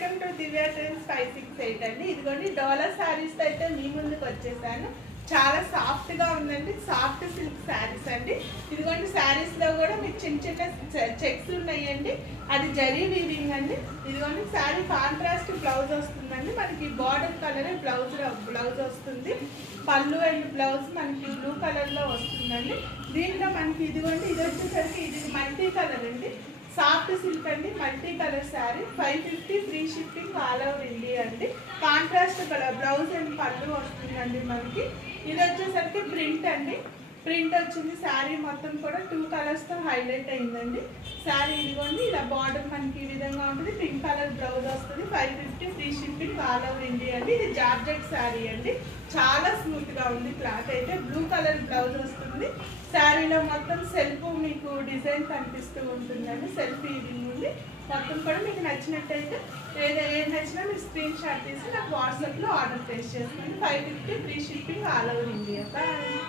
Welcome to Divya trends 568 అండి. ఇదిగోండి డోలా శారీస్ అయితే మీ ముందుకు వచ్చేసాను. చాలా సాఫ్ట్ గా ఉందండి, సాఫ్ట్ సిల్క్ శారీస్ అండి. ఇదిగోండి శారీస్ లో కూడా మీకు చిన్న చిన్న చెక్స్ ఉన్నాయండి, అది జరీ వీవింగ్ అండి. ఇదిగోండి శారీ కాంట్రాస్ట్ బ్లౌజ్ వస్తుందండి, మనకి బార్డర్ కలర్ బ్లౌజ్ వస్తుంది. పళ్ళు అండ్ బ్లౌజ్ మనకి బ్లూ కలర్ లో వస్తుందండి. దీంట్లో మనకి ఇదిగోండి ఇది వచ్చేసరికి ఇది మల్టీ కలర్ అండి, సాఫ్ట్ సిల్క్ అండి, multi colour sari. 550 free shipping all over India అండి. కాంట్రాస్ట్ బ్లౌజ్ అండ్ పళ్ళు వస్తుందండి మనకి. ఇది వచ్చేసరికి ప్రింట్ అండి, ప్రింట్ వచ్చింది. శారీ మొత్తం కూడా 2 కలర్స్ తో హైలైట్ అయిందండి. శారీ ఇదిగోండి ఇలా బార్డర్ మనకి ఈ విధంగా ఉంటుంది, పింక్ కలర్ బ్లౌజ్ వస్తుంది. 550 free shipping all over India అండి. ఇది జార్జెట్ శారీ అండి, చాలా స్మూత్ గా ఉంది క్లాత్ అయితే. బ్లూ కలర్ బ్లౌజ్ వస్తుంది. శారీలో మొత్తం సెల్ఫ్ మీకు డిజైన్ కనిపిస్తూ ఉంటుందండి, సెల్ఫ్ ఇది ఉంది. మొత్తం కూడా మీకు నచ్చినట్టయితే ఏది నచ్చినా మీరు స్క్రీన్ షాట్ తీసి నాకు వాట్సాప్లో ఆర్డర్ ప్లేస్ చేసుకోండి. 550 free shipping all over India. Bye.